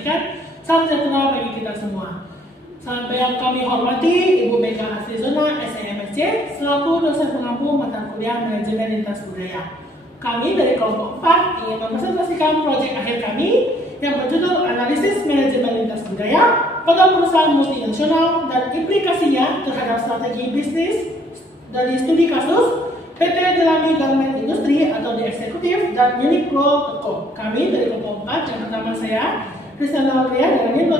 sampaikan. Salam sejahtera bagi kita semua. Sampai yang kami hormati Ibu Mega Asrizona, SMSC, selaku dosen pengampu mata kuliah Manajemen Lintas Budaya. Kami dari kelompok 4 ingin mempresentasikan proyek akhir kami yang berjudul Analisis Manajemen Lintas Budaya pada perusahaan multinasional dan implikasinya terhadap strategi bisnis dari studi kasus PT Delami Garment Industri atau di eksekutif dan Uniqlo Co. Kami dari kelompok 4 yang pertama saya Kristiana Lia dengan NIM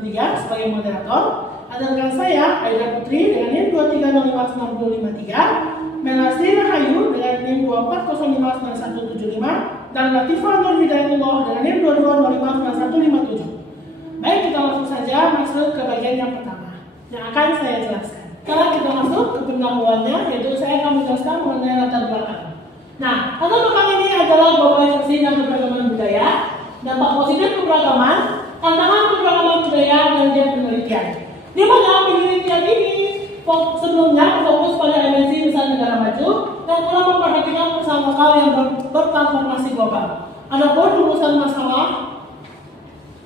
2305963 sebagai moderator. Ada rekan saya Aida Putri dengan NIM 2305953, Melasi Rahayu dengan NIM 240599175, dan Latifah Nur Hidayatullah dengan NIM 22059157. Baik, kita langsung saja masuk ke bagian yang pertama yang akan saya jelaskan. Sekarang kita masuk ke pendahuluannya, yaitu saya akan menjelaskan mengenai latar belakang. Nah, latar belakang ini adalah globalisasi dan keberagaman budaya, dampak positif keberagaman, tantangan keberagaman budaya, dan jam penelitian. Di mana penelitian ini sebelumnya fokus pada MNC besar negara maju dan kurang memperhatikan perusahaan lokal yang bertransformasi global. Adapun rumusan masalah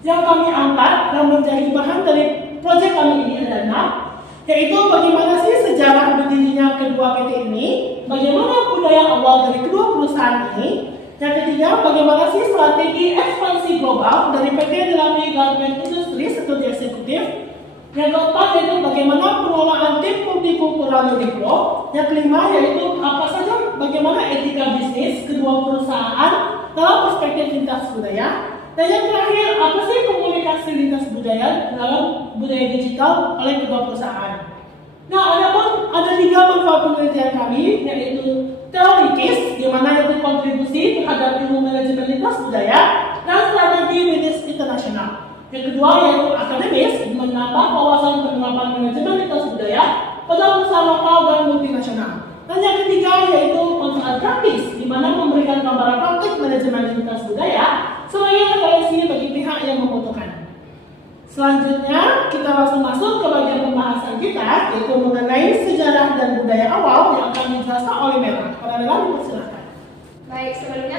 yang kami angkat dan menjadi bahan dari proyek kami ini adalah yaitu bagaimana sih sejarah berdirinya kedua PT ini, bagaimana budaya awal dari kedua perusahaan ini. Yang ketiga, bagaimana sih strategi ekspansi global dari PT Delami Garment Industri studi eksekutif. Yang keempat yaitu bagaimana pengelolaan tim multikultural Uniqlo. Yang kelima yaitu apa saja bagaimana etika bisnis kedua perusahaan dalam perspektif lintas budaya. Dan yang terakhir, apa sih komunikasi lintas budaya dalam budaya digital oleh kedua perusahaan. Nah, ada 3 manfaat penelitian kami, yaitu teorikis, di mana itu kontribusi terhadap ilmu manajemen lintas budaya, dan strategi bisnis internasional. Yang kedua yaitu akademis, menambah wawasan penerapan manajemen lintas budaya pada perusahaan lokal dan multinasional. Dan yang ketiga yaitu manfaat praktis, di mana memberikan gambaran praktik manajemen lintas budaya sebagai referensi bagi pihak yang membutuhkan. Selanjutnya, kita langsung masuk ke bagian pembahasan kita, yaitu mengenai sejarah dan budaya awal yang akan dijelaskan oleh Mela. Para Mela, dipersilakan. Baik, sebelumnya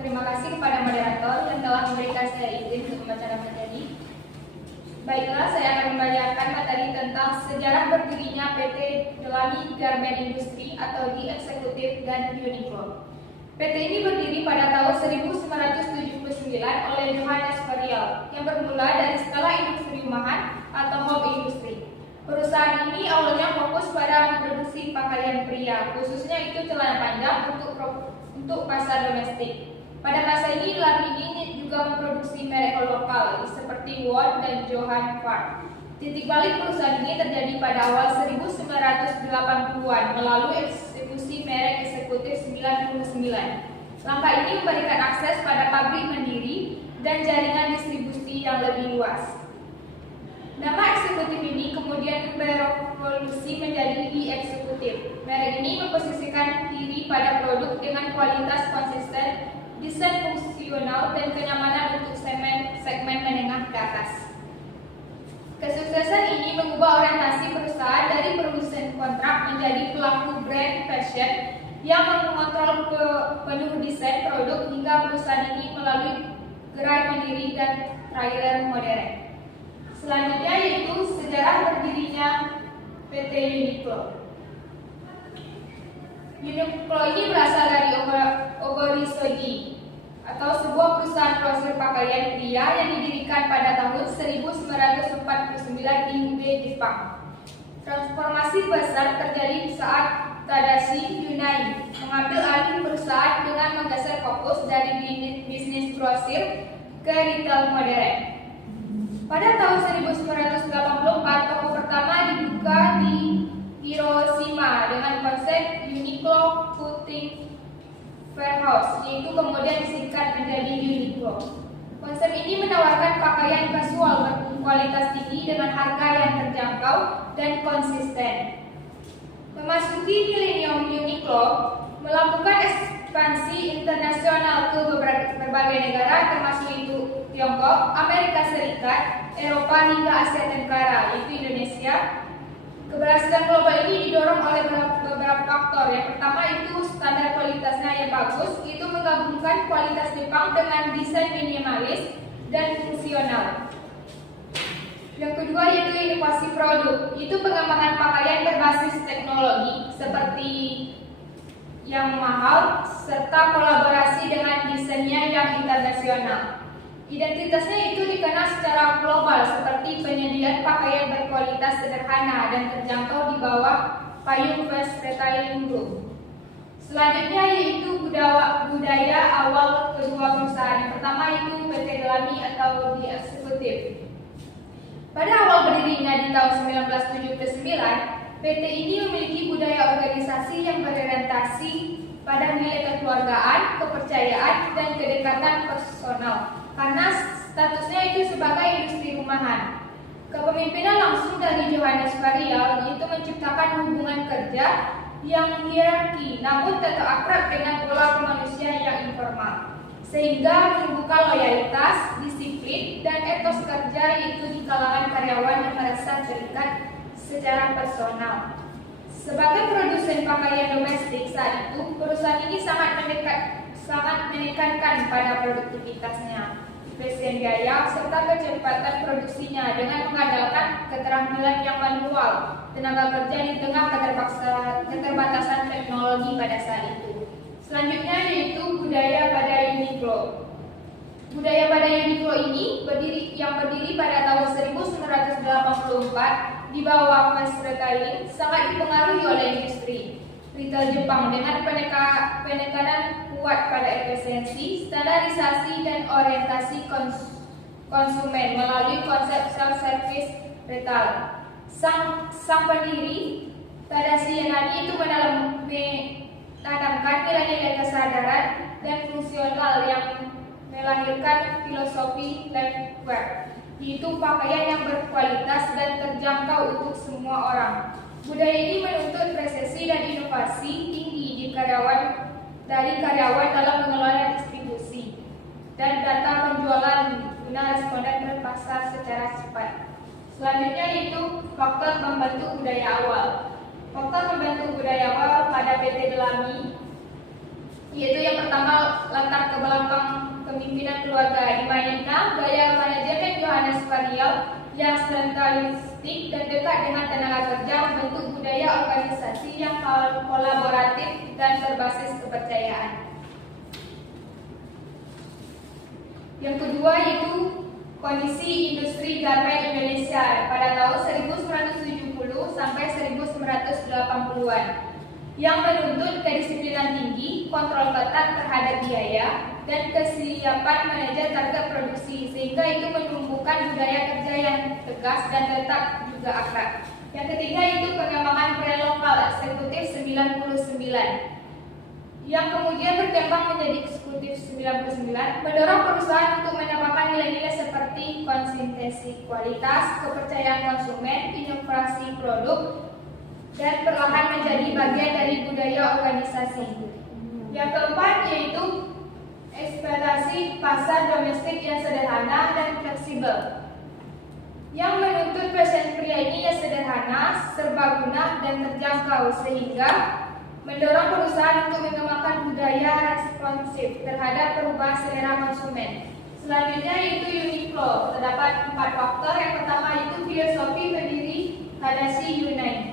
terima kasih kepada moderator yang telah memberikan saya izin untuk membaca materi. Baiklah, saya akan membacakan materi tentang sejarah berdirinya PT Delami Garment Industri atau di eksekutif dan Uniqlo. PT ini berdiri pada tahun 1979 oleh Johannes Varial yang bermula dari skala industri rumahan atau home industry. Perusahaan ini awalnya fokus pada memproduksi pakaian pria, khususnya itu celana panjang untuk pasar domestik. Pada masa ini, Delami ini juga memproduksi merek lokal seperti Ward dan Johan Farm. Titik balik perusahaan ini terjadi pada awal 1980-an melalui eksekusi merek eksekutif 99. Langkah ini memberikan akses pada pabrik mandiri dan jaringan distribusi yang lebih luas. Nama eksekutif ini kemudian berevolusi menjadi e-eksekutif. Merek ini memposisikan diri pada produk dengan kualitas konsisten, desain fungsional, dan kenyamanan untuk segmen menengah ke atas. Kesuksesan ini mengubah orientasi perusahaan dari produsen kontrak menjadi pelaku brand fashion yang mengontrol penuh desain produk hingga perusahaan ini melalui gerai mandiri dan trailer modern. Selanjutnya yaitu sejarah berdirinya PT Uniqlo. Uniqlo ini berasal dari Oborisoji atau sebuah perusahaan grosir pakaian pria yang didirikan pada tahun 1949 di Ube, Jepang. Transformasi besar terjadi saat Tadashi Yunai mengambil alih perusahaan dengan menggeser fokus dari bisnis grosir ke retail modern. Pada tahun 1984, toko pertama dibuka di Hiroshima dengan konsep Uniqlo Clothing Warehouse, yaitu kemudian disingkat menjadi Uniqlo. Konsep ini menawarkan pakaian kasual berkualitas tinggi dengan harga yang terjangkau dan konsisten. Memasuki milenium, Uniqlo melakukan ekspansi internasional ke berbagai negara termasuk itu Tiongkok, Amerika Serikat, Eropa hingga Asia Tenggara, yaitu Indonesia. Keberhasilan global ini didorong oleh beberapa faktor. Yang pertama itu standar kualitasnya yang bagus, itu menggabungkan kualitas Jepang dengan desain minimalis dan fungsional. Yang kedua yaitu inovasi produk, itu pengembangan pakaian berbasis teknologi seperti yang mahal serta kolaborasi dengan desainnya yang internasional. Identitasnya itu dikenal secara global seperti penyediaan pakaian berkualitas sederhana dan terjangkau di bawah payung Fast Retailing Group. Selanjutnya yaitu budaya awal kedua perusahaan. Yang pertama itu PT Delami atau The Executive. Pada awal berdirinya di tahun 1979, PT ini memiliki budaya organisasi yang berorientasi pada nilai kekeluargaan, kepercayaan, dan kedekatan personal karena statusnya itu sebagai industri rumahan. Kepemimpinan langsung dari Johannes Varial yaitu menciptakan hubungan kerja yang hierarki namun tetap akrab dengan pola kemanusiaan yang informal, sehingga membuka loyalitas, disiplin, dan etos kerja yaitu di kalangan karyawan yang merasa terikat secara personal. Sebagai produsen pakaian domestik saat itu, perusahaan ini sangat menekankan pada produktivitasnya, efisien gaya, serta kecepatan produksinya dengan mengandalkan keterampilan yang manual, tenaga kerja di tengah keterbatasan teknologi pada saat itu. Selanjutnya yaitu budaya pada Uniqlo. Budaya pada Uniqlo ini berdiri pada tahun 1984 di bawah Fast Retailing, sangat dipengaruhi oleh industri retail Jepang dengan penekanan kuat pada efisiensi, standarisasi, dan orientasi konsumen melalui konsep self-service retail. Sang pendiri Tadashi Yanagi itu menanamkan nilai-nilai kesadaran dan fungsional yang melahirkan filosofi lifewear, yaitu pakaian yang berkualitas dan terjangkau untuk semua orang. Budaya ini menuntut presisi dan inovasi tinggi dari karyawan dalam mengelola distribusi dan data penjualan guna responden berpasar secara cepat. Selanjutnya yaitu faktor membentuk budaya awal. Faktor membentuk budaya awal pada PT Delami yaitu yang pertama latar ke belakang kepemimpinan keluarga, di mana gaya manajemen Johannes Varial yang sentralistik dan dekat dengan tenaga kerja membentuk budaya organisasi yang kolaboratif dan berbasis kepercayaan. Yang kedua yaitu kondisi industri garmen Indonesia pada tahun 1970 sampai 1980-an yang menuntut kedisiplinan tinggi, kontrol ketat terhadap biaya, dan kesiapan manajer target produksi, sehingga itu menumbuhkan budaya kerja yang tegas dan tetap juga akrab. Yang ketiga itu pengembangan brand lokal eksekutif 99 yang kemudian berkembang menjadi eksekutif 99, mendorong perusahaan untuk menambahkan nilai-nilai seperti konsistensi kualitas, kepercayaan konsumen, inovasi produk, dan perlahan menjadi bagian dari budaya organisasi. Yang keempat yaitu ekspektasi pasar domestik yang sederhana dan fleksibel, yang menuntut fashion pria ini yang sederhana, serbaguna, dan terjangkau, sehingga mendorong perusahaan untuk mengembangkan budaya responsif terhadap perubahan selera konsumen. Selanjutnya yaitu Uniqlo. Terdapat 4 faktor. Yang pertama itu filosofi pendiri Tadashi Yanagi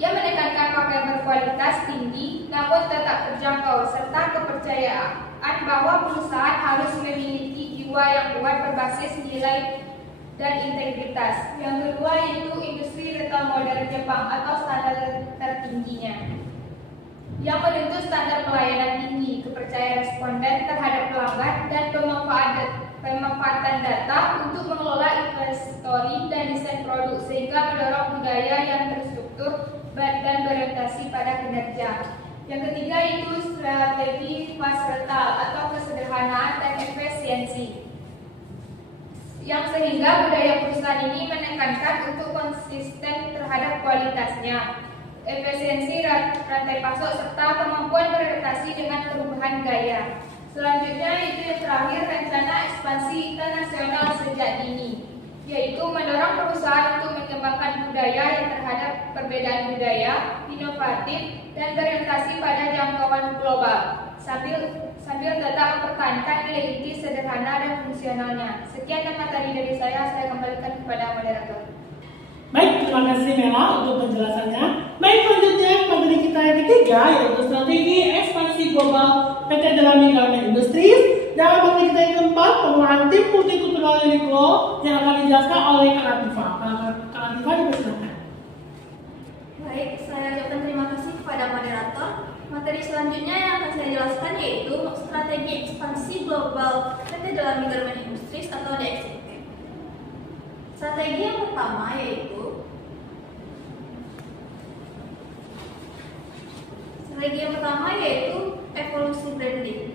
yang menekankan pakaian berkualitas tinggi namun tetap terjangkau, serta kepercayaan bahwa perusahaan harus memiliki jiwa yang kuat berbasis nilai dan integritas. Yang kedua yaitu industri retail modern Jepang atau standar tertingginya, yang menuntut standar pelayanan tinggi, kepercayaan responden terhadap pelanggan, dan pemanfaatan data untuk mengelola inventory dan desain produk, sehingga mendorong budaya yang terstruktur dan berorientasi pada kinerja. Yang ketiga itu strategi fast retail atau kesederhanaan dan efisiensi, yang sehingga budaya perusahaan ini menekankan untuk konsisten terhadap kualitasnya, efisiensi rantai pasok, serta kemampuan beradaptasi dengan perubahan gaya. Selanjutnya itu yang terakhir, rencana ekspansi internasional sejak dini, yaitu mendorong perusahaan untuk mengembangkan budaya yang terhadap perbedaan budaya, inovatif, dan berorientasi pada jangkauan global, sambil sambil tetap mempertahankan nilai inti sederhana dan fungsionalnya. Sekian dan materi dari saya kembalikan kepada moderator. Baik, terima kasih Mela untuk penjelasannya. Baik, selanjutnya materi kita yang ketiga yaitu strategi ekspansi global PT Delami Garment Industries. Dalam materi kita yang keempat, penguatan tim multikultural Uniqlo yang akan dijelaskan oleh Kak Latifah. Kak Latifah dipersilakan. Baik, saya ucapkan terima kasih kepada moderator. Materi selanjutnya yang akan saya jelaskan yaitu strategi ekspansi global PT Delami Garment Industries atau DXIP. Strategi yang pertama yaitu evolusi branding.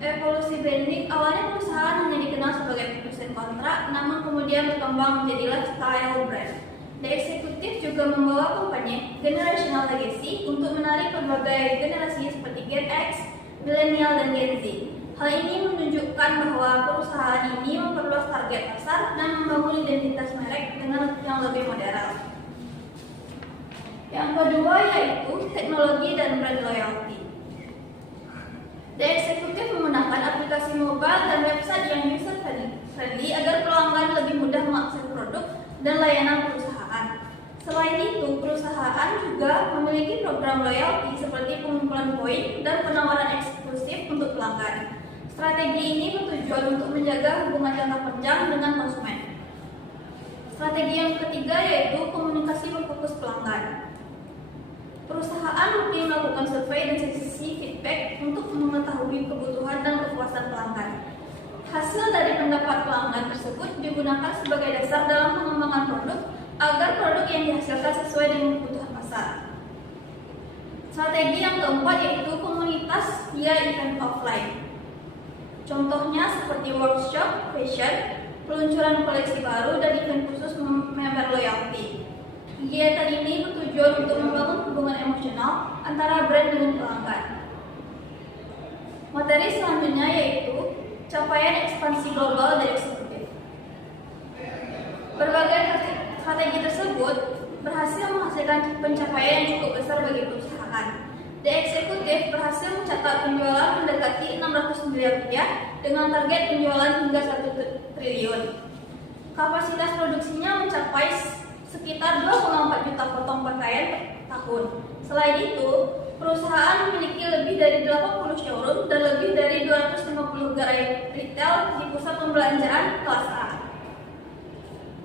Evolusi branding awalnya perusahaan hanya dikenal sebagai produsen kontrak, namun kemudian berkembang menjadi lifestyle brand. The Executive juga membawa company Generational Legacy untuk menarik berbagai generasi seperti Gen X, Millennial, dan Gen Z. Hal ini menunjukkan bahwa perusahaan ini memperluas target pasar dan membangun identitas merek dengan yang lebih modern. Yang kedua yaitu teknologi dan brand loyalty. The Executive menggunakan aplikasi mobile dan website yang user friendly agar pelanggan lebih mudah mengakses produk dan layanan perusahaan. Selain itu, perusahaan juga memiliki program loyalty seperti pengumpulan poin dan penawaran eksklusif untuk pelanggan. Strategi ini bertujuan untuk menjaga hubungan jangka panjang dengan konsumen. Strategi yang ketiga yaitu komunikasi berfokus pelanggan. Perusahaan rutin melakukan survei dan sesi feedback untuk mengetahui kebutuhan dan kepuasan pelanggan. Hasil dari pendapat pelanggan tersebut digunakan sebagai dasar dalam pengembangan produk agar produk yang dihasilkan sesuai dengan kebutuhan pasar. Strategi yang keempat yaitu komunitas via event offline. Contohnya seperti workshop, fashion, peluncuran koleksi baru, dan event khusus member loyalty. Kegiatan ini bertujuan untuk membangun hubungan emosional antara brand dengan pelanggan. Materi selanjutnya yaitu capaian ekspansi global dari eksekutif. Berbagai strategi tersebut berhasil menghasilkan pencapaian yang cukup besar bagi perusahaan. The Executive berhasil mencatat penjualan mendekati 600 miliar rupiah dengan target penjualan hingga 1 triliun. Kapasitas produksinya mencapai sekitar 2,4 juta potong pakaian per tahun. Selain itu, perusahaan memiliki lebih dari 80 showroom dan lebih dari 250 gerai retail di pusat pembelanjaan kelas A.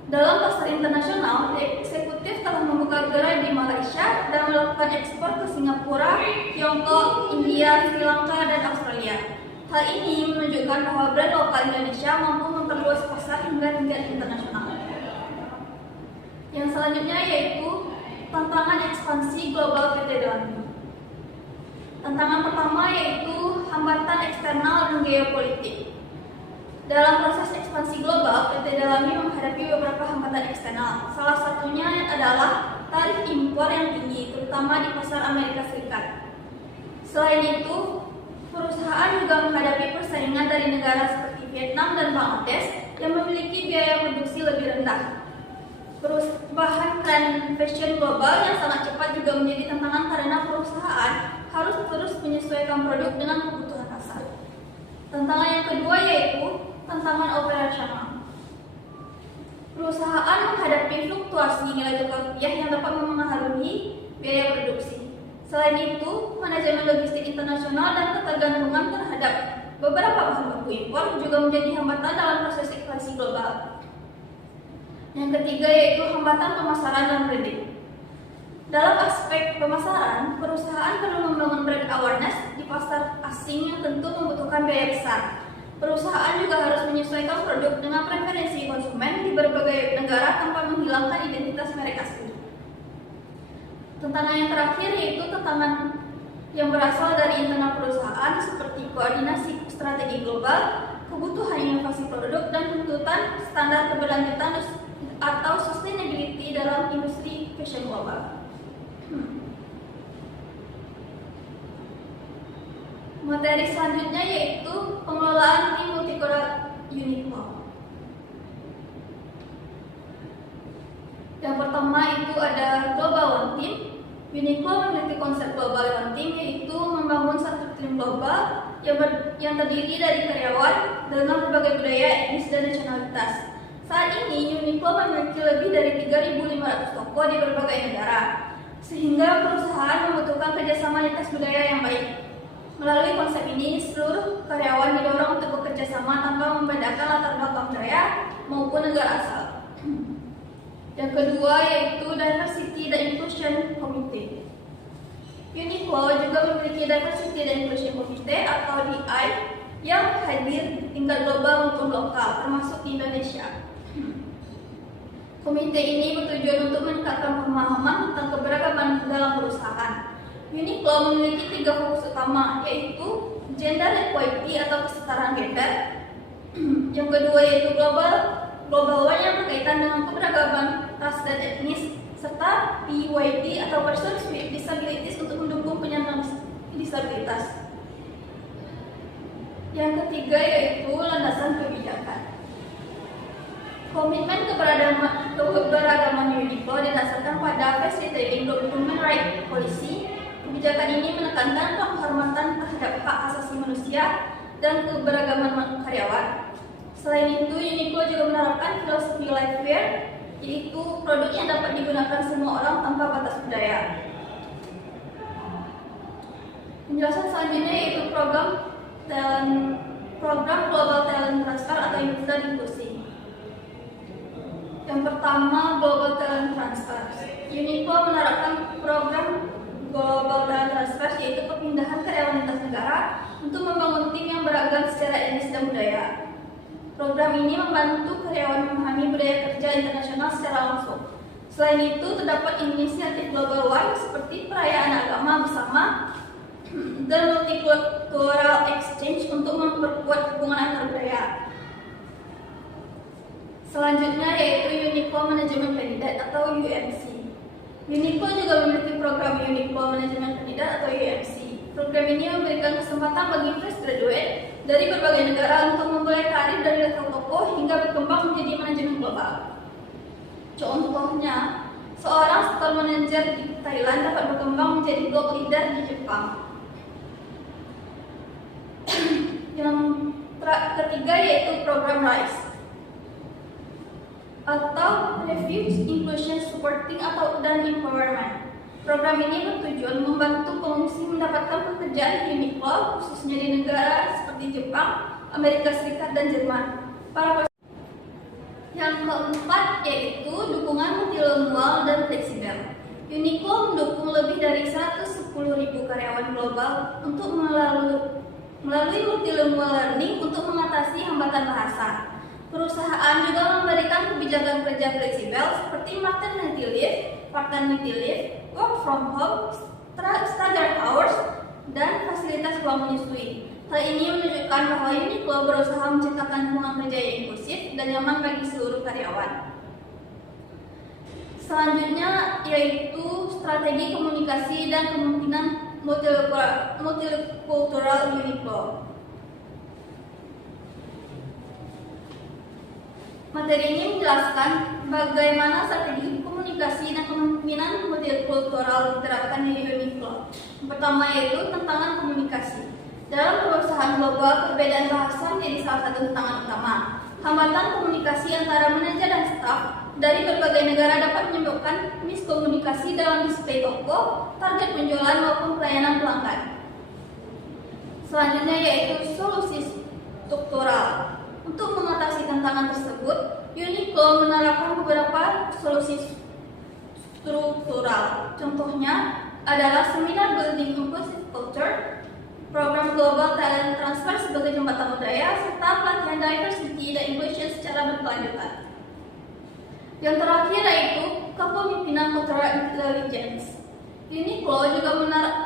Dalam pasar internasional, The Executive telah membuka gerai di Malaysia dan melakukan ekspor ke Singapura, Tiongkok, India, Sri Lanka, dan Australia. Hal ini menunjukkan bahwa brand lokal Indonesia mampu memperluas pasar hingga tingkat internasional. Yang selanjutnya yaitu tantangan ekspansi global PT Delami. Tantangan pertama yaitu hambatan eksternal dan geopolitik. Dalam proses ekspansi global, PT Delami menghadapi beberapa hambatan eksternal. Salah satunya adalah tarif impor yang tinggi, terutama di pasar Amerika Serikat. Selain itu, perusahaan juga menghadapi persaingan dari negara seperti Vietnam dan Bangladesh yang memiliki biaya produksi lebih rendah. Perubahan tren fashion global yang sangat cepat juga menjadi tantangan karena perusahaan harus terus menyesuaikan produk dengan kebutuhan pasar. Tantangan yang kedua yaitu tantangan operasional. Perusahaan menghadapi fluktuasi nilai tukar rupiah yang dapat mempengaruhi biaya produksi. Selain itu, manajemen logistik internasional dan ketergantungan terhadap beberapa bahan baku impor juga menjadi hambatan dalam proses ekspansi global. Yang ketiga yaitu hambatan pemasaran dan branding. Dalam aspek pemasaran, perusahaan perlu membangun brand awareness di pasar asing yang tentu membutuhkan biaya besar. Perusahaan juga harus menyesuaikan produk dengan preferensi konsumen di berbagai negara tanpa menghilangkan identitas merek asli. Tantangan yang terakhir yaitu tantangan yang berasal dari internal perusahaan seperti koordinasi strategi global, kebutuhan inovasi produk, dan tuntutan standar keberlanjutan atau sustainability dalam industri fashion global. Materi selanjutnya yaitu pengelolaan tim multikultural Uniqlo. Yang pertama itu ada Global One Team, Uniqlo memiliki konsep global yang penting, yaitu membangun satu tim global yang terdiri dari karyawan dengan berbagai budaya, etnis, dan nasionalitas. Saat ini, Uniqlo memiliki lebih dari 3.500 toko di berbagai negara, sehingga perusahaan membutuhkan kerjasama lintas budaya yang baik. Melalui konsep ini, seluruh karyawan didorong untuk bekerja sama tanpa membedakan latar belakang budaya maupun negara asal. Yang kedua yaitu Diversity and Inclusion Committee. Uniqlo juga memiliki Diversity and Inclusion Committee atau DI yang hadir di tingkat global maupun lokal, termasuk di Indonesia. Komite ini bertujuan untuk meningkatkan pemahaman tentang keberagaman dalam perusahaan. Uniqlo memiliki 3 fokus utama, yaitu gender equality atau kesetaraan gender. Yang kedua yaitu global one yang berkaitan dengan keberagaman ras dan etnis, serta PYD atau persons with disabilities untuk mendukung penyandang disabilitas. Yang ketiga yaitu landasan kebijakan. Komitmen keberagaman Uniqlo didasarkan pada Facilitating Human Rights Policy. Kebijakan ini menekankan penghormatan terhadap hak asasi manusia dan keberagaman karyawan. Selain itu, Uniqlo juga menerapkan filosofi life wear, yaitu produk yang dapat digunakan semua orang tanpa batas budaya. Penjelasan selanjutnya yaitu program Global Talent Transfer atau dan inklusi. Yang pertama, Global Talent Transfer. Uniqlo menerapkan program Global Talent Transfer, yaitu perpindahan karyawan lintas negara untuk membangun tim yang beragam secara etnis dan budaya. Program ini membantu karyawan memahami budaya kerja internasional secara langsung. Selain itu, terdapat inisiatif Global One seperti perayaan agama bersama dan multicultural exchange untuk memperkuat hubungan antar budaya. Selanjutnya yaitu Uniqlo Management Candidate atau UMC. Uniqlo juga memiliki program Uniqlo Management Candidate atau UMC. Program ini memberikan kesempatan bagi fresh graduate dari berbagai negara untuk memulai karir dari level toko hingga berkembang menjadi manajemen global. Contohnya, seorang store manager di Thailand dapat berkembang menjadi global leader di Jepang. Yang ketiga yaitu program RISE atau Refuge Inclusion Supporting atau dan Empowerment. Program ini bertujuan membantu pengungsi mendapatkan pekerjaan di Uniqlo, khususnya di negara seperti Jepang, Amerika Serikat, dan Jerman. Yang keempat yaitu dukungan multilingual dan fleksibel. Uniqlo mendukung lebih dari 110.000 karyawan global untuk melalui multilingual learning untuk mengatasi hambatan bahasa. Perusahaan juga memberikan kebijakan kerja fleksibel seperti maternity leave, paternity leave, work from home, staggered hours, dan fasilitas ruang menyusui. Hal ini menunjukkan bahwa Uniqlo berusaha menciptakan lingkungan kerja yang inklusif dan nyaman bagi seluruh karyawan. Selanjutnya yaitu strategi komunikasi dan kemungkinan multikultural Uniqlo. Materi ini menjelaskan bagaimana strategi komunikasi dan kemungkinan multikultural diterapkan di Uniqlo. Yang pertama yaitu tantangan komunikasi. Dalam perusahaan global, perbedaan bahasa menjadi salah satu tantangan utama. Hambatan komunikasi antara manajer dan staf dari berbagai negara dapat menyebabkan miskomunikasi dalam display toko, target penjualan maupun pelayanan pelanggan. Selanjutnya yaitu solusi struktural. Untuk mengatasi tantangan tersebut, Uniqlo menerapkan beberapa solusi struktural. Contohnya adalah seminar Building Inclusive Culture, program Global Talent Transfer sebagai jembatan budaya, serta pelatihan diversity dan inclusion secara berkelanjutan. Yang terakhir yaitu kepemimpinan cultural intelligence. Uniqlo juga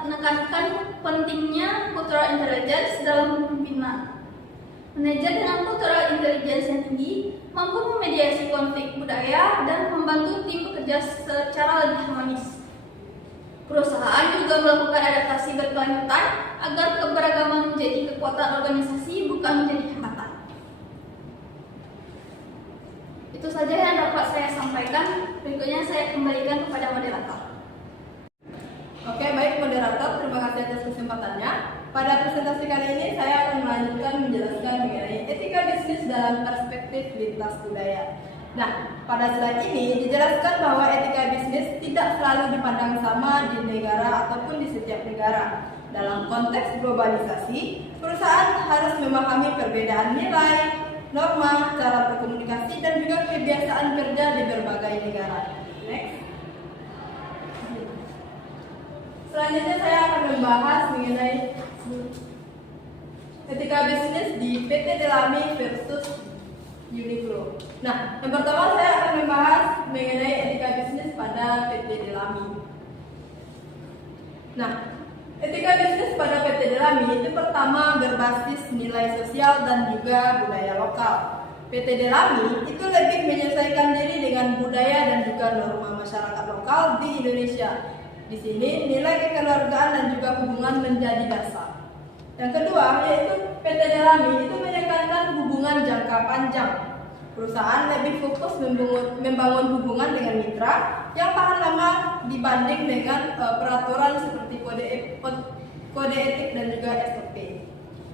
menekankan pentingnya cultural intelligence dalam kepemimpinan. Manajer dengan cultural intelligence yang tinggi mampu memediasi konflik budaya dan membantu tim bekerja secara lebih harmonis. Perusahaan juga melakukan adaptasi berkelanjutan agar keberagaman menjadi kekuatan organisasi, bukan menjadi hambatan. Itu saja yang dapat saya sampaikan. Berikutnya saya kembalikan kepada moderator. Oke, baik moderator, terima kasih atas kesempatannya. Pada presentasi kali ini saya akan melanjutkan menjelaskan mengenai etika bisnis dalam perspektif lintas budaya. Nah, pada slide ini dijelaskan bahwa etika bisnis tidak selalu dipandang sama di negara ataupun di setiap negara. Dalam konteks globalisasi, perusahaan harus memahami perbedaan nilai, norma, cara berkomunikasi, dan juga kebiasaan kerja di berbagai negara. Next. Selanjutnya saya akan membahas mengenai etika bisnis di PT Delami versus Uniqlo. Nah, yang pertama saya akan membahas mengenai etika bisnis pada PT Delami. Nah, etika bisnis pada PT Delami itu pertama berbasis nilai sosial dan juga budaya lokal. PT Delami itu lebih menyesuaikan diri dengan budaya dan juga norma masyarakat lokal di Indonesia. Di sini nilai kekeluargaan dan juga hubungan menjadi dasar. Yang kedua yaitu PT Delami itu menekankan hubungan jangka panjang. Perusahaan lebih fokus membangun hubungan dengan mitra yang tahan lama dibanding dengan peraturan seperti kode etik dan juga SOP.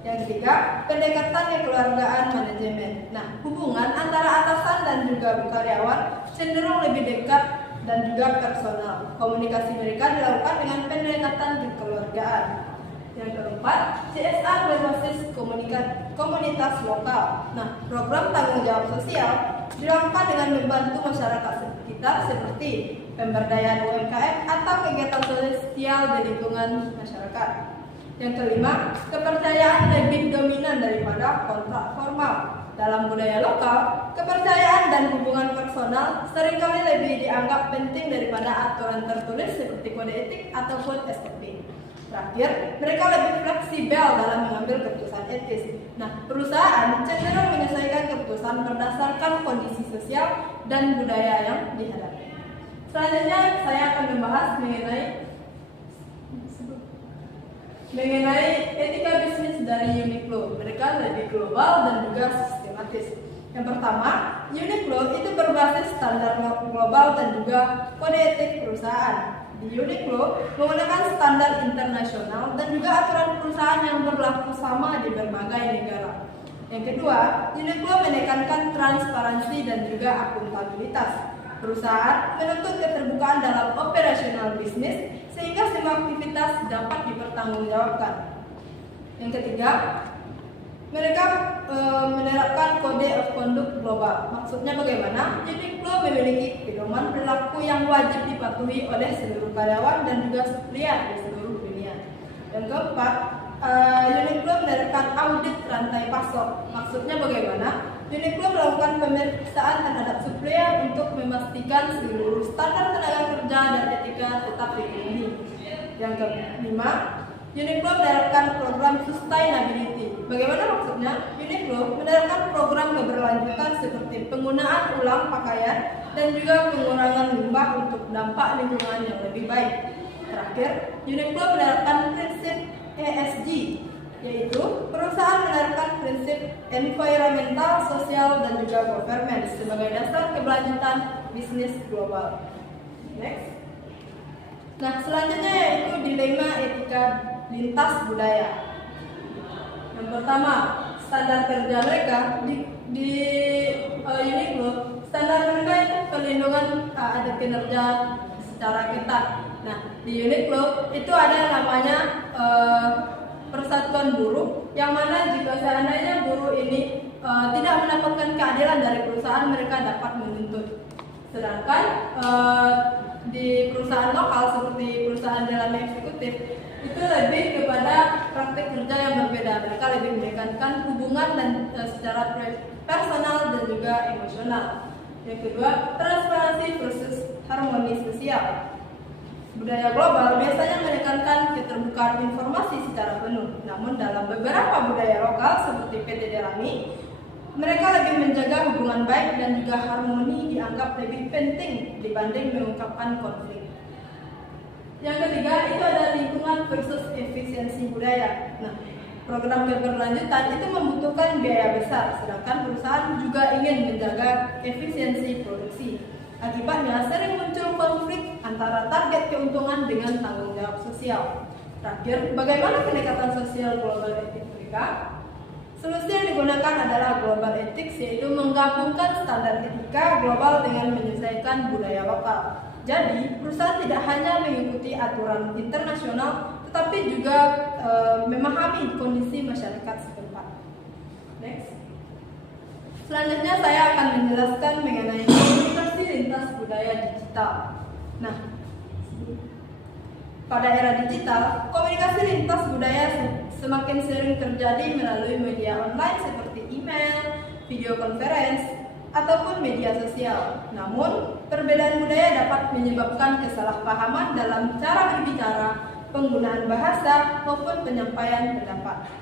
Yang ketiga, pendekatan kekeluargaan manajemen. Nah, hubungan antara atasan dan juga karyawan cenderung lebih dekat dan juga personal. Komunikasi mereka dilakukan dengan pendekatan kekeluargaan. Yang keempat, CSR berbasis komunitas lokal. Nah, program tanggung jawab sosial dilakukan dengan membantu masyarakat sekitar seperti pemberdayaan UMKM atau kegiatan sosial di lingkungan masyarakat. Yang kelima, kepercayaan lebih dominan daripada kontrak formal. Dalam budaya lokal, kepercayaan dan hubungan personal seringkali lebih dianggap penting daripada aturan tertulis seperti kode etik ataupun SOP. Terakhir, mereka lebih fleksibel dalam mengambil keputusan etis. Nah, perusahaan cenderung menyesuaikan keputusan berdasarkan kondisi sosial dan budaya yang dihadapi. Selanjutnya, saya akan membahas mengenai etika bisnis dari Uniqlo. Mereka lebih global dan juga sistematis. Yang pertama, Uniqlo itu berbasis standar global dan juga kode etik perusahaan. Di Uniqlo menggunakan standar internasional dan juga aturan perusahaan yang berlaku sama di berbagai negara. Yang kedua, Uniqlo menekankan transparansi dan juga akuntabilitas. Perusahaan menuntut keterbukaan dalam operasional bisnis sehingga semua aktivitas dapat dipertanggungjawabkan. Yang ketiga, mereka menerapkan kode of conduct global. Maksudnya bagaimana? Uniqlo memiliki pedoman perilaku yang wajib dipatuhi oleh seluruh karyawan dan juga supplier di seluruh dunia. Yang keempat, Uniqlo menerapkan audit rantai pasok. Maksudnya bagaimana? Uniqlo melakukan pemeriksaan terhadap supplier untuk memastikan seluruh standar tenaga kerja dan etika tetap dipenuhi. Yang kelima, Uniqlo menerapkan program sustainability. Bagaimana maksudnya? Uniqlo menerapkan program keberlanjutan seperti penggunaan ulang pakaian dan juga pengurangan limbah untuk dampak lingkungan yang lebih baik. Terakhir, Uniqlo menerapkan prinsip ESG, yaitu perusahaan menerapkan prinsip environmental, sosial, dan juga governance sebagai dasar keberlanjutan bisnis global. Next. Nah, selanjutnya yaitu dilema etika lintas budaya. Yang pertama, standar kerja mereka di Uniqlo, standar mereka itu perlindungan ada kinerja secara ketat. Nah, di Uniqlo itu ada namanya persatuan buruh, yang mana jika seandainya buruh ini tidak mendapatkan keadilan dari perusahaan, mereka dapat menuntut. Sedangkan di perusahaan lokal seperti perusahaan dalam eksekutif itu lebih kepada praktik kerja yang berbeda. Mereka lebih menekankan hubungan dan secara personal dan juga emosional. Yang kedua, transparansi versus harmoni sosial. Budaya global biasanya menekankan keterbukaan informasi secara penuh. Namun dalam beberapa budaya lokal seperti PT Delami, mereka lebih menjaga hubungan baik dan juga harmoni dianggap lebih penting dibanding mengungkapkan konflik. Yang ketiga, itu ada lingkungan versus efisiensi budaya. Nah, program keberlanjutan itu membutuhkan biaya besar, sedangkan perusahaan juga ingin menjaga efisiensi produksi. Akibatnya sering muncul konflik antara target keuntungan dengan tanggung jawab sosial. Terakhir, bagaimana pendekatan sosial global etik mereka? Solusi yang digunakan adalah global ethics, yaitu menggabungkan standar etika global dengan menyesuaikan budaya lokal. Jadi, perusahaan tidak hanya mengikuti aturan internasional, tetapi juga memahami kondisi masyarakat setempat. Next. Selanjutnya saya akan menjelaskan mengenai komunikasi lintas budaya digital. Nah, pada era digital, komunikasi lintas budaya semakin sering terjadi melalui media online seperti email, video conference, ataupun media sosial. Namun, perbedaan budaya dapat menyebabkan kesalahpahaman dalam cara berbicara, penggunaan bahasa, maupun penyampaian pendapat.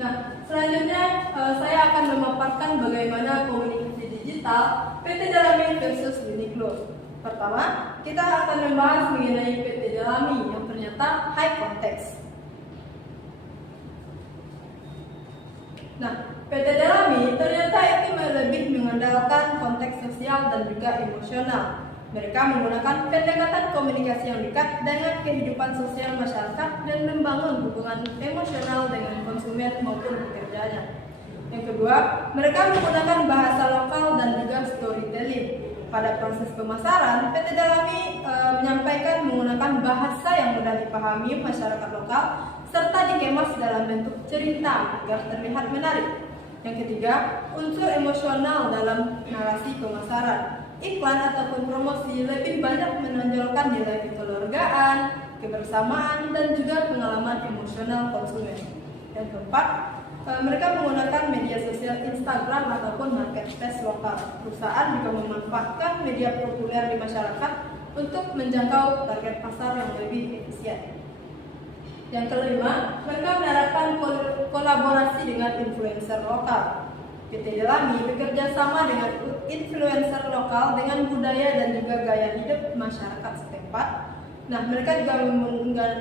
Nah, selanjutnya saya akan memaparkan bagaimana komunikasi digital PT Jalami versus Uniqlo. Pertama, kita akan membahas mengenai PT Jalami yang ternyata high context. Nah, PT Jalami ternyata itu lebih mengandalkan konteks sosial dan juga emosional. Mereka menggunakan pendekatan komunikasi yang dekat dengan kehidupan sosial masyarakat dan membangun hubungan emosional dengan konsumen maupun pekerjanya. Yang kedua, mereka menggunakan bahasa lokal dan juga storytelling. Pada proses pemasaran, PT Jalami menyampaikan menggunakan bahasa yang mudah dipahami masyarakat lokal serta dikemas dalam bentuk cerita agar terlihat menarik. Yang ketiga, unsur emosional dalam narasi pemasaran. Iklan ataupun promosi lebih banyak menonjolkan nilai kekeluargaan, kebersamaan, dan juga pengalaman emosional konsumen. Yang keempat, mereka menggunakan media sosial Instagram ataupun marketplace lokal. Perusahaan juga memanfaatkan media populer di masyarakat untuk menjangkau target pasar yang lebih efisien. Yang kelima, mereka menerapkan kolaborasi dengan influencer lokal. PT Jalami bekerja sama dengan influencer lokal dengan budaya dan juga gaya hidup masyarakat setempat. Nah, mereka juga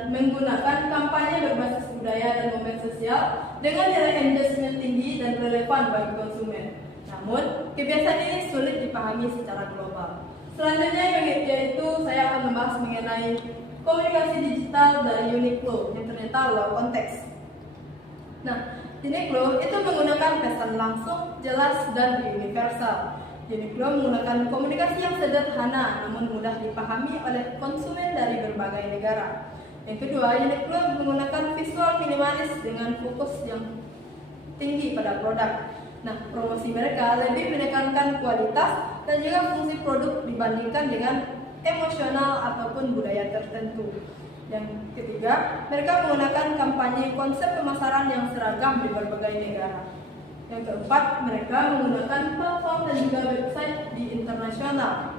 menggunakan kampanye berbasis budaya dan momen sosial dengan nilai engagement tinggi dan relevan bagi konsumen. Namun, kebiasaan ini sulit dipahami secara global. Selanjutnya yaitu saya akan membahas mengenai komunikasi digital dari Uniqlo yang ternyata low konteks. Nah, Uniqlo itu menggunakan pesan langsung, jelas, dan universal. Uniqlo menggunakan komunikasi yang sederhana namun mudah dipahami oleh konsumen dari berbagai negara. Yang kedua, Uniqlo menggunakan visual minimalis dengan fokus yang tinggi pada produk. Nah, promosi mereka lebih menekankan kualitas dan juga fungsi produk dibandingkan dengan emosional ataupun budaya tertentu. Yang ketiga, mereka menggunakan kampanye konsep pemasaran yang seragam di berbagai negara. Yang keempat, mereka menggunakan platform dan juga website di internasional.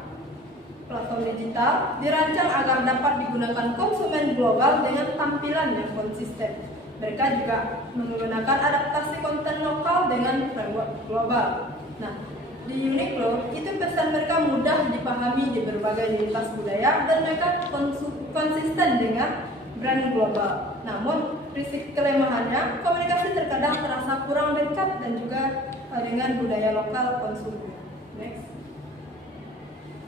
Platform digital dirancang agar dapat digunakan konsumen global dengan tampilan yang konsisten. Mereka juga menggunakan adaptasi konten lokal dengan framework global. Nah, di Uniqlo, itu pesan mereka mudah dipahami di berbagai lintas budaya dan mereka konsisten dengan brand global. Namun, risiko kelemahannya, komunikasi terkadang terasa kurang dekat dan juga dengan budaya lokal konsumen. Next.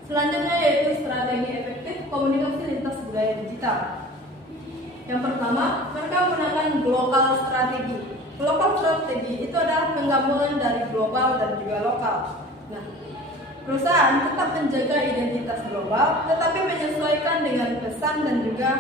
Selanjutnya yaitu strategi efektif komunikasi lintas budaya digital. Yang pertama, mereka menggunakan global strategi. Global strategi itu adalah penggabungan dari global dan juga lokal. Nah, perusahaan tetap menjaga identitas global, tetapi menyesuaikan dengan pesan dan juga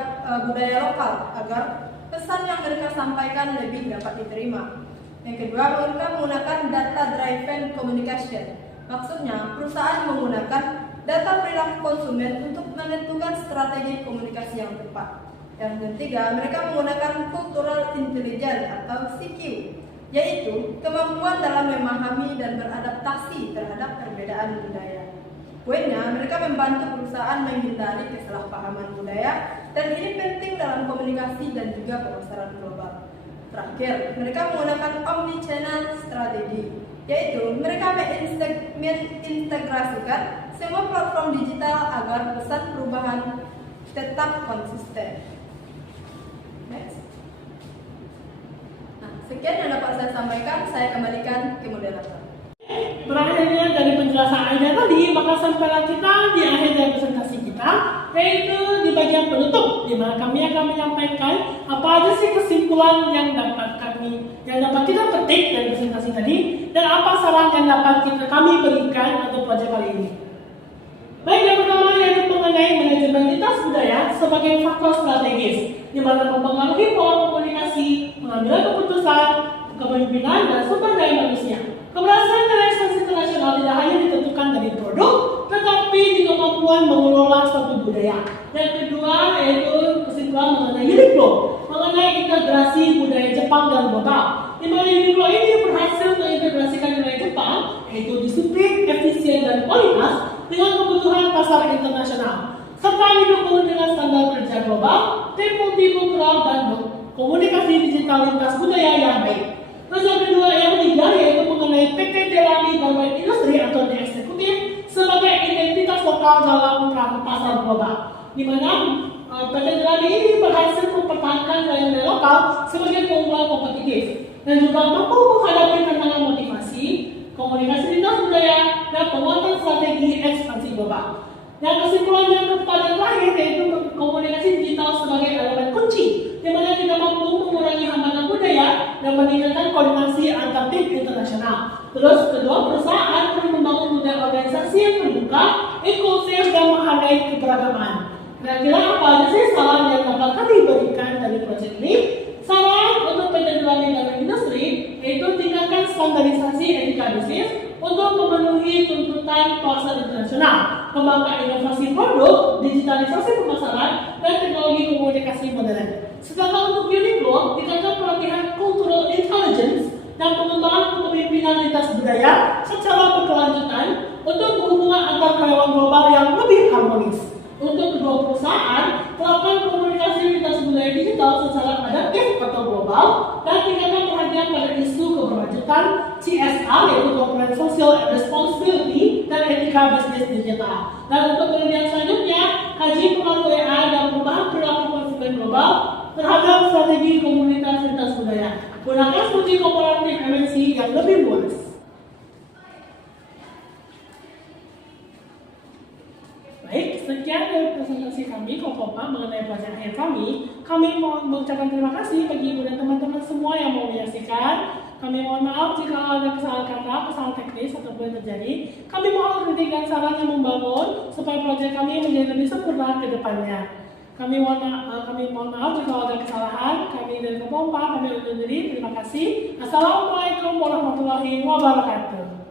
budaya lokal agar pesan yang mereka sampaikan lebih dapat diterima. Yang kedua, mereka menggunakan data-driven communication. Maksudnya, perusahaan menggunakan data perilaku konsumen untuk menentukan strategi komunikasi yang tepat. Yang ketiga, mereka menggunakan cultural intelligence atau CQ, yaitu kemampuan dalam memahami dan beradaptasi terhadap perbedaan budaya. Poinnya, mereka membantu perusahaan menghindari kesalahpahaman budaya, dan ini penting dalam komunikasi dan juga pemasaran global. Terakhir, mereka menggunakan omni-channel strategi, yaitu mereka mengintegrasikan semua platform digital agar pesan perubahan tetap konsisten. Next. Nah, sekian yang dapat saya sampaikan, saya kembalikan ke moderator. Berakhirnya dari maka sampailah kita di akhir dari presentasi kita, yaitu di bagian penutup, di mana kami akan menyampaikan apa aja sih kesimpulan yang dapat kita petik dari presentasi tadi, dan apa saran yang dapat kami berikan untuk proyek kali ini. Baik, yang pertama yaitu mengenai manajemen lintas budaya sebagai faktor strategis, di mana mempengaruhi pola komunikasi, pengambilan keputusan, kepemimpinan, dan sumber daya manusia. Keberhasilan dari ekspansi internasional tidak hanya ditentukan dari produk, tetapi juga kemampuan mengelola suatu budaya. Yang kedua yaitu kesimpulan mengenai Uniqlo, mengenai integrasi budaya Jepang dan global. Di mana Uniqlo ini berhasil mengintegrasikan budaya Jepang, yaitu disiplin, efisien, dan kualitas dengan kebutuhan pasar internasional, serta didukung dengan standar kerja global, tim multikultural, dan komunikasi digital lintas budaya yang baik. Terus yang kedua, yang ketiga yaitu mengenai PT Delani Garment Industri atau The Executive sebagai identitas lokal dalam pasar global, di mana PT Delani ini berhasil mempertahankan nilai-nilai lokal sebagai keunggulan kompetitif dan juga mampu menghadapi tantangan motivasi, komunikasi lintas budaya, dan penguatan strategi ekspansi global. Dan kesimpulan yang keempat dan terakhir yaitu komunikasi digital sebagai elemen kunci, di mana kita mampu mengurangi hambatan budaya dan meningkatkan koordinasi antar tim internasional. Terus kedua, perusahaan perlu membangun budaya organisasi yang terbuka, inklusif, dan menghargai keberagaman. Kira-kira apa aja sih saran yang dapat kami berikan dari proyek ini? Saran untuk PT Delani Garment Industri yaitu tingkatkan standarisasi etika bisnis untuk memenuhi tuntutan pasar internasional, kembangkan inovasi produk, digitalisasi pemasaran, dan teknologi komunikasi modern. Sedangkan untuk Uniqlo, tingkatkan pelatihan cultural intelligence dan pengembangan kepemimpinan lintas budaya secara berkelanjutan untuk hubungan antar karyawan global yang lebih harmonis. Untuk kedua perusahaan, melakukan komunikasi lintas budaya digital secara adaptif atau global, dan tingkatkan perhatian pada isu keberlanjutan CSR yaitu Corporate Social Responsibility dan etika bisnis digital. Dan untuk penelitian selanjutnya, kaji pengaruh AI dan perubahan perilaku konsumen global terhadap strategi komunitas lintas budaya. Gunakan studi komparatif MNC yang lebih luas. Baik, sekian dari presentasi kami Kokopa mengenai proyek akhir kami. Kami mohon mengucapkan terima kasih bagi ibu dan teman-teman semua yang mau menyaksikan. Kami mohon maaf jika ada kesalahan kata, kesalahan teknis ataupun terjadi. Kami mohon kritik dan saran yang membangun supaya proyek kami menjadi lebih sempurna ke depannya. Kami mohon maaf jika ada kesalahan. Kami dari Kokopa, kami undur diri. Terima kasih. Assalamualaikum warahmatullahi wabarakatuh.